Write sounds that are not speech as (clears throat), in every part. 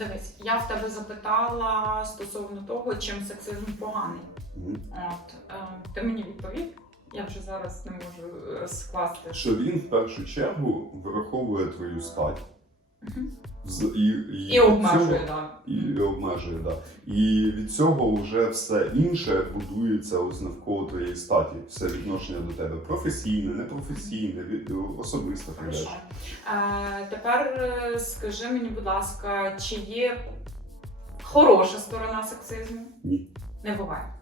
дивись, я в тебе запитала стосовно того, чим сексизм поганий. Мгм. От е, ти мені відповів. Я вже зараз не можу е, скласти. Що він в першу чергу враховує твою стать. З- І, і, І обмежує, так. І, і обмежує, да. І від цього вже все інше будується ось навколо твоєї статі. Все відношення до тебе професійне, непрофесійне, від-. Хорошо. Е, тепер е, скажи мені, будь ласка, чи є хороша сторона сексизму? Ні. Не буває.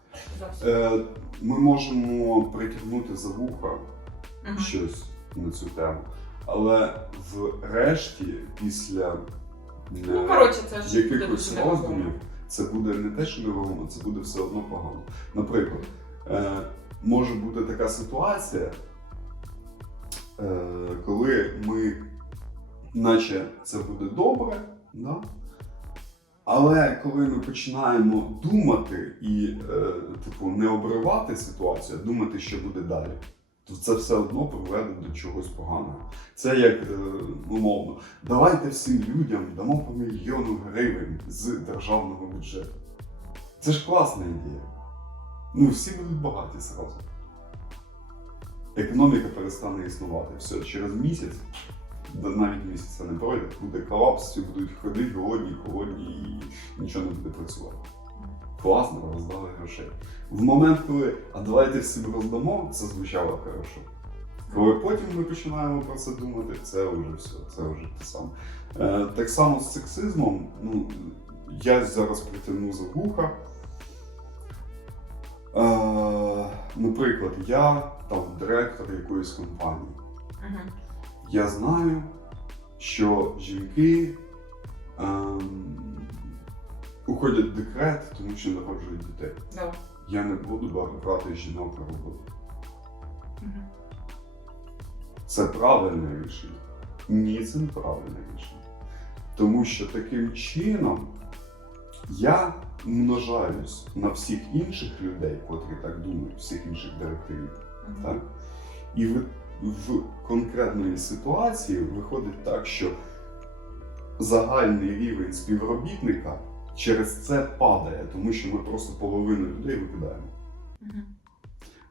Е, ми можемо притягнути за вуха Мгм. щось на цю тему. Але врешті, після е, Ну, коротше, це ж якихось роздумів, це буде не те, що невагомо, це буде все одно погано. Наприклад, е, може бути така ситуація, е, коли ми, наче це буде добре, да? але коли ми починаємо думати і, е, типу, не обривати ситуацію, а думати, що буде далі, то це все одно приведе до чогось поганого. Це як е, умовно. Давайте всім людям дамо по мільйону гривень з державного бюджету. Це ж класна ідея. Ну, всі будуть багаті зразу. Економіка перестане існувати. Все, через місяць, навіть місяця не пройде, буде колапс, всі будуть ходити голодні, холодні і нічого не буде працювати. Класно, роздали грошей. В момент, коли а давайте всім роздамо, це звучало хорошо. Коли потім ми починаємо про це думати, це вже все, це вже те саме. Е, так само з сексизмом, ну, я зараз притягну за вуха. Е, наприклад, я там директор якоїсь компанії. Мгм. Я знаю, що жінки ем, уходять в декрет, тому що народжують дітей. Да. Я не буду брати жінок на роботу. Мгм. Це правильне рішення. Ні, це неправильне рішення. Тому що таким чином я множаюсь на всіх інших людей, котрі так думають, всіх інших директорів. Мгм. Так? І в, в конкретної ситуації виходить так, що загальний рівень співробітника через це падає, тому що ми просто половину людей викидаємо. Угу.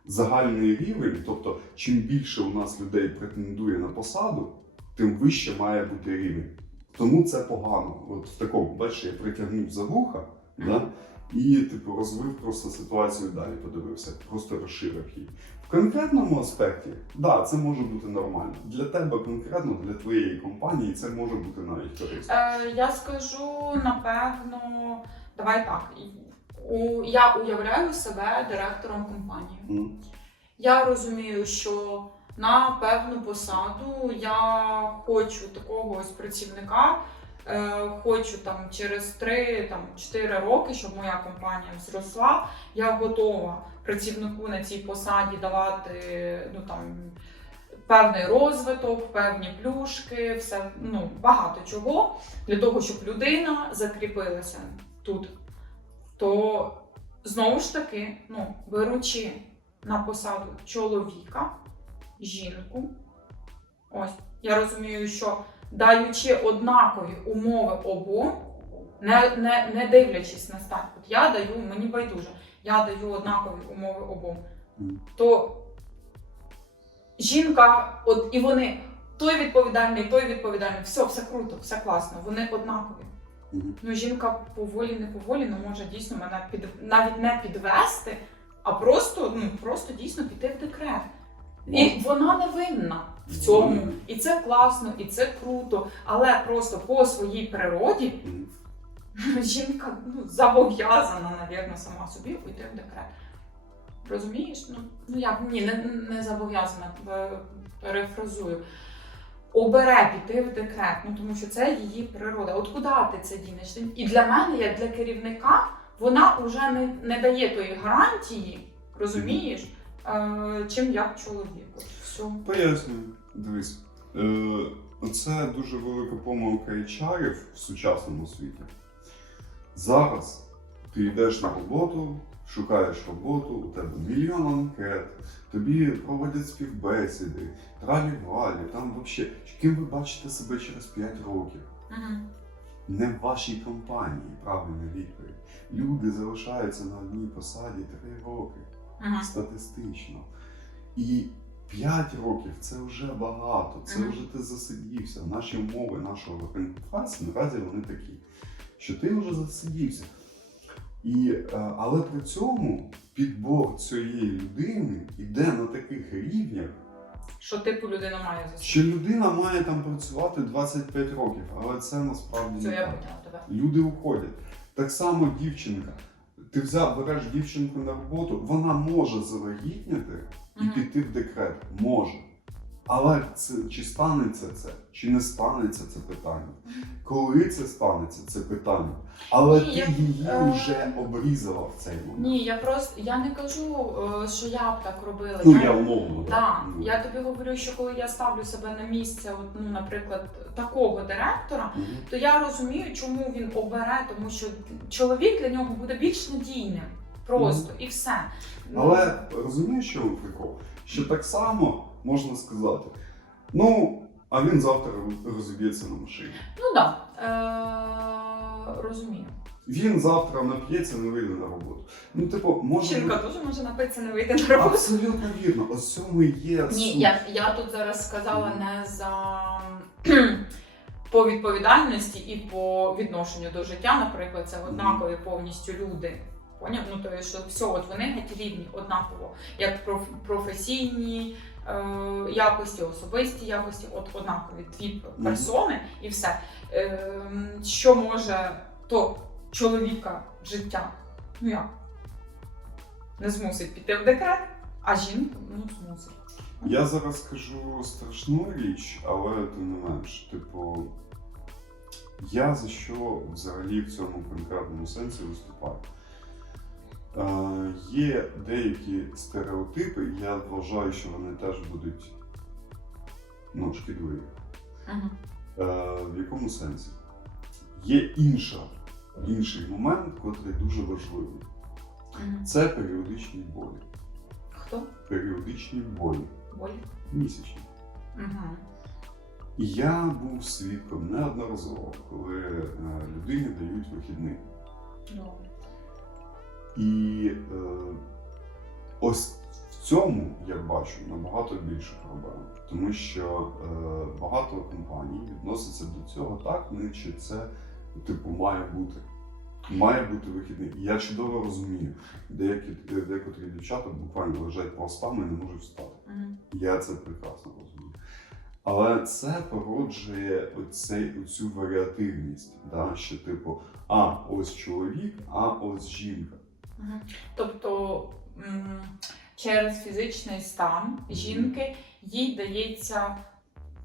Загальний рівень, тобто, чим більше у нас людей претендує на посаду, тим вище має бути рівень. Тому це погано. От в такому, бачиш, я притягнув за вуха, да? І типу розвив просто ситуацію далі, подивився, просто розширив її. В конкретному аспекті, да, це може бути нормально. Для тебе конкретно, для твоєї компанії, це може бути навіть корисно. Е, я скажу, напевно, давай так. У, я уявляю себе директором компанії. М. Я розумію, що на певну посаду я хочу такого ось працівника. Е, Хочу там через 3-4 роки, щоб моя компанія зросла. Я готова працівнику на цій посаді давати ну там певний розвиток, певні плюшки, все ну багато чого для того, щоб людина закріпилася тут. То знову ж таки, ну беручи на посаду чоловіка, жінку. Ось я розумію, що даючи однакові умови обом, не, не, не дивлячись на стать, от я даю, мені байдуже, я даю однакові умови обом, то жінка, от і вони той відповідальний, той відповідальний, все, все круто, все класно, вони однакові. Ну, жінка поволі, не поволі, ну може дійсно мене під навіть не підвести, а просто, ну просто дійсно піти в декрет. І вона не винна в цьому. І це класно, і це круто. Але просто по своїй природі жінка ну, зобов'язана, навірно, сама собі уйти в декрет. Розумієш? Ну, ну як ні, не, не зобов'язана, е, перефразую. Обере піти в декрет, ну тому що це її природа. От куди ти це дінеш? І для мене, як для керівника, вона вже не, не дає тої гарантії, розумієш, е, чим як чоловік. От все. Пояснюю. Дивись. Е, це дуже велика помилка HR в сучасному світі. Зараз ти йдеш на роботу, шукаєш роботу, у тебе мільйон анкет, тобі проводять співбесіди, тралі-валі, там взагалі, ким ви бачите себе через 5 років. Угу. не в вашій компанії, правильна відповідь. Люди залишаються на одній посаді три роки Мгм. статистично. І 5 років це вже багато, це вже ти засидівся. Наші умови нашого ринку праці наразі вони такі, що ти вже засидівся. І, е, але при цьому підбор цієї людини йде на таких рівнях, Що типу людина має за що людина має там працювати 25 років, але це насправді Все, не я так. тебе. Люди уходять. Так само дівчинка. Ти взяв, береш дівчинку на роботу, вона може завагітніти і піти в декрет. Може. Але це, чи станеться це, чи не станеться це питання? Коли це станеться, це питання. Але Ні, ти я- її е, вже обрізала в цей момент. Ні, я просто я не кажу, е, що я б так робила. Ну, я умовно. Так, Ну. я тобі говорю, що коли я ставлю себе на місце, от, ну, наприклад, такого директора, Мгм. то я розумію, чому він обере, тому що чоловік для нього буде більш надійним. Просто і все. Ну, Але розумієш, що прикол? Що так само можна сказати: ну, а він завтра розіб'ється на машині. ну да, е- розумію. Він завтра нап'ється, не вийде на роботу. Ну, типу, може. Жінка дуже може напитися, не вийти на роботу. Абсолютно вірно. Ось в цьому і є Ні, я, я тут зараз сказала не за (clears throat) по відповідальності і по відношенню до життя, наприклад, це однакові повністю люди. Поняв? Ну то що все, от вони геть рівні однаково, як професійні якості, особисті якості, от однакові дві персони і все. Е, що може то чоловіка життя? Ну як? Не змусить піти в декрет, а жінку ну змусить. Я зараз скажу страшну річ, але тим не менш, типу, я за що взагалі в цьому конкретному сенсі виступаю? Є деякі стереотипи, я вважаю, що вони теж будуть ну, шкідливі. Мгм. Е, в якому сенсі? Є інша, інший момент, котрий дуже важливий. Мгм. Це періодичні болі. Хто? Періодичні болі. Болі? Місячні. Угу. І я був свідком неодноразово, коли е, людині дають вихідний. Добре. І е, ось в цьому я бачу набагато більше проблем, тому що е, багато компаній відносяться до цього так, наче це типу має бути. Має бути вихідний. І я чудово розумію, деякі декотрі дівчата буквально лежать пластами і не можуть встати. Мгм. Я це прекрасно розумію. Але це породжує оцей, оцю варіативність, да? що типу, а ось чоловік, а ось жінка. Тобто через фізичний стан жінки їй дається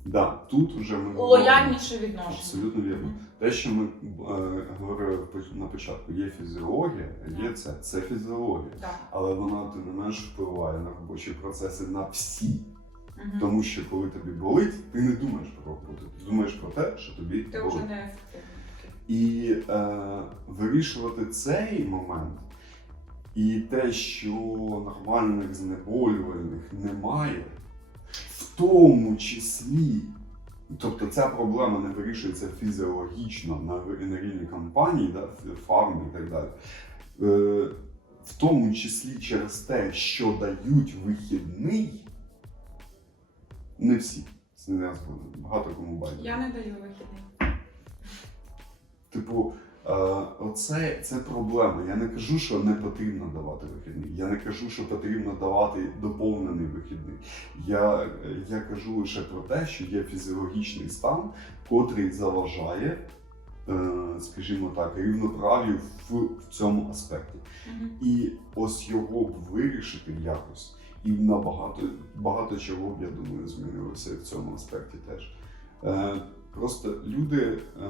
Да, тут вже ми лояльніше відношення. Абсолютно вірно. Те, що ми е, говорили на початку, є фізіологія, є це, це фізіологія. Так. Але вона тим не менш впливає на робочі процеси на всі. Мгм. Тому що коли тобі болить, ти не думаєш про роботу, ти думаєш про те, що тобі Ти болить. вже не ефективний. І е, вирішувати цей момент, і те, що нормальних знеболювальних немає, в тому числі, тобто ця проблема не вирішується фізіологічно на, на рівні компанії, да, ф- фарми і так далі. Е, в тому числі через те, що дають вихідний, не всі. Це не. Багато кому байдуже. Я не даю вихідний. Типу, оце це проблема. Я не кажу, що не потрібно давати вихідний. Я не кажу, що потрібно давати доповнений вихідний. Я, я кажу лише про те, що є фізіологічний стан, котрий заважає, е, скажімо так, рівноправ'ю в, в цьому аспекті. Мгм. І ось його б вирішити якось. І набагато багато чого б, я думаю, змінилося в цьому аспекті теж. Просто люди е,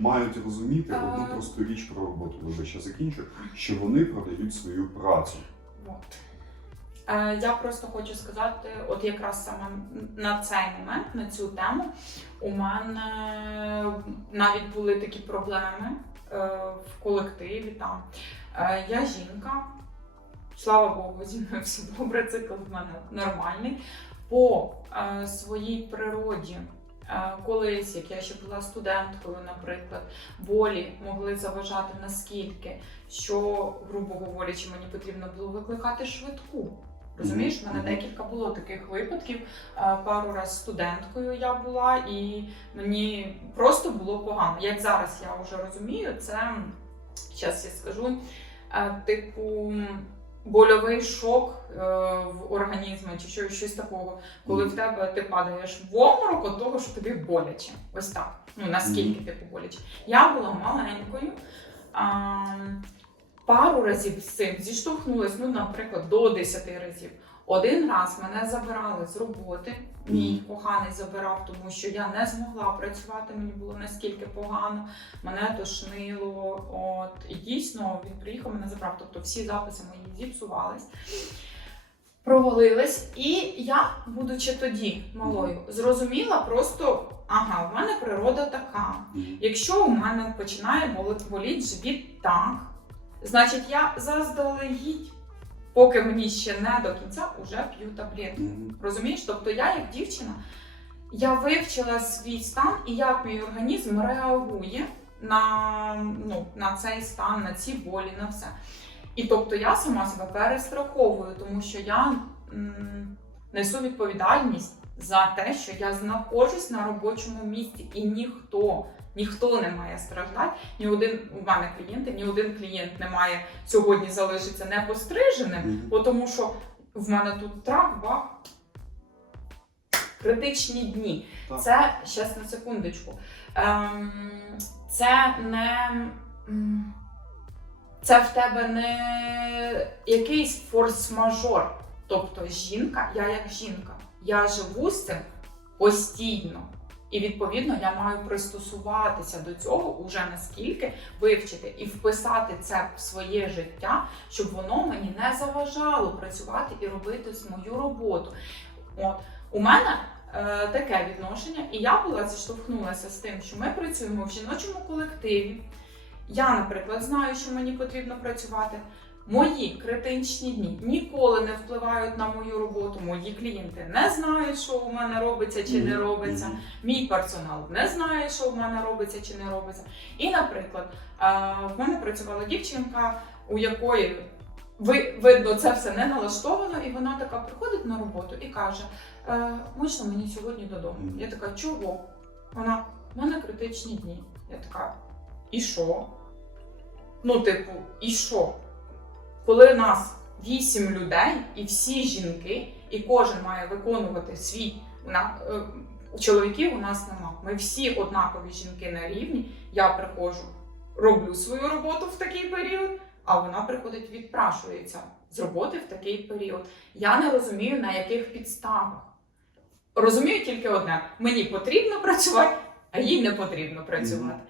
мають розуміти одну просту річ про роботу. Вибач, я закінчу, що вони продають свою працю. Е, я просто хочу сказати, от якраз саме на цей момент, на цю тему, у мене навіть були такі проблеми е, в колективі. Там. Е, я жінка, слава Богу, зі мною все добре, цикл в мене нормальний. По е, своїй природі Колись, як я ще була студенткою, наприклад, болі могли заважати наскільки, що, грубо говорячи, мені потрібно було викликати швидку. Розумієш, в мене декілька було таких випадків. Пару раз студенткою я була, і мені просто було погано. Як зараз я вже розумію, це зараз я скажу, типу. Больовий шок е, в організмі чи що, щось такого, коли в тебе ти падаєш в обморок від того, що тобі боляче. Ось так. Ну наскільки типу боляче. Я була маленькою. А, пару разів з цим зіштовхнулась, ну, наприклад, до 10 разів. Один раз мене забирали з роботи. Мій коханий забирав, тому що я не змогла працювати, мені було наскільки погано, мене тошнило. От і дійсно він приїхав, мене забрав. Тобто всі записи мої зіпсувались, провалились. І я, будучи тоді малою, зрозуміла просто, ага, в мене природа така. Якщо у мене починає боліти живіт так, значить я заздалегідь, поки мені ще не до кінця, уже п'ю таблетки. Мгм. Розумієш? Тобто я, як дівчина, я вивчила свій стан і як мій організм реагує на, ну, на цей стан, на ці болі, на все. І тобто я сама себе перестраховую, тому що я м, несу відповідальність за те, що я знаходжусь на робочому місці, і ніхто, ніхто не має страждати. Ні один у мене клієнти, ні один клієнт не має сьогодні залишитися не постриженим, Мгм. бо тому що в мене тут трак, бах. Критичні дні. Так. Це щас на секундочку. Ем, це не. Це в тебе не якийсь форс-мажор. Тобто жінка, я як жінка, я живу з цим постійно. І відповідно я маю пристосуватися до цього уже наскільки вивчити і вписати це в своє життя, щоб воно мені не заважало працювати і робити мою роботу. От у мене е, таке відношення, і я була зіштовхнулася з тим, що ми працюємо в жіночому колективі. Я, наприклад, знаю, що мені потрібно працювати. Мої критичні дні ніколи не впливають на мою роботу. Мої клієнти не знають, що у мене робиться чи не робиться. Мій персонал не знає, що в мене робиться чи не робиться. І, наприклад, в мене працювала дівчинка, у якої ви, видно, це все не налаштовано, і вона така приходить на роботу і каже: е, можна мені сьогодні додому? Я така, чого? Вона, в мене критичні дні. Я така, і що? Ну, типу, і що? Коли нас вісім людей, і всі жінки, і кожен має виконувати свій е, чоловіків у нас нема. Ми всі однакові жінки на рівні. Я приходжу, роблю свою роботу в такий період, а вона приходить, відпрашується з роботи в такий період. Я не розумію, на яких підставах. Розумію тільки одне: мені потрібно працювати, а їй не потрібно працювати.